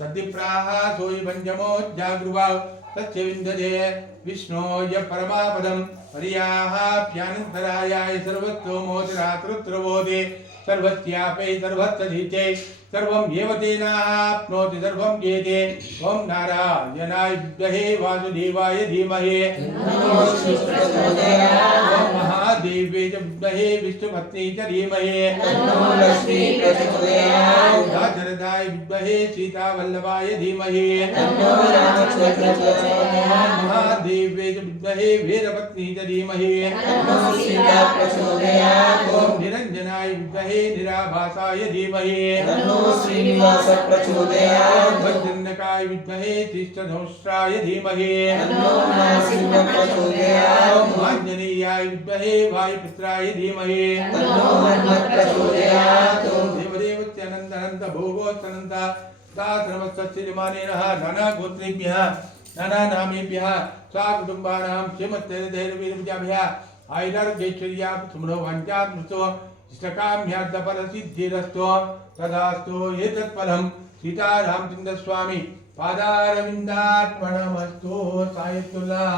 तद्दिप्राः सोयि पञ्चमो जागृवा तस्य विन्दते विष्णोय परमापदं पर्याहाप्यानन्तरायाय सर्वतोमोतिरातृत्रवोदे सर्वस्यापै सर्वस्तधीते सर्वं एव तेनाप्नोति सर्वं जेते ॐ नारायणाय विद्महे वासुदेवाय धीमहि ॐ महादेवे च विद्महे विष्णुपत्नी च धीमहि शरदाय विद्महे सीतावल्लभाय धीमहि महादेवे च विद्महे वीरपत्नी च धीमहि ॐ निरञ्जनाय विद्महे निराभासाय धीमहि श्रीनिवास प्रचोदयात् वज्रनकाय विद्महे तीष्णधनुष्ट्राय धीमहि नरसिंह प्रचोदयात् आञ्जनेयाय विद्महे वायुपुत्राय धीमहि हनुमत् प्रचोदयात् देवदेवत्यनन्त भोगोत्तनन्त ताश्रमस्तश्रीमानेनः नानागोत्रेभ्यः नानानामेभ्यः स्वकुटुम्बानां श्रीमत्यैर्वीर्यभ्यः आयुरारोग्यैश्वर्या सुमनो वाञ्छामृतो इष्टकाम्यार्थफलसिद्धिरस्तु तदास्तु एतत्फलं सीतारामचन्द्रस्वामी पादारविन्दात्मनमस्तु सायतुल्लाह।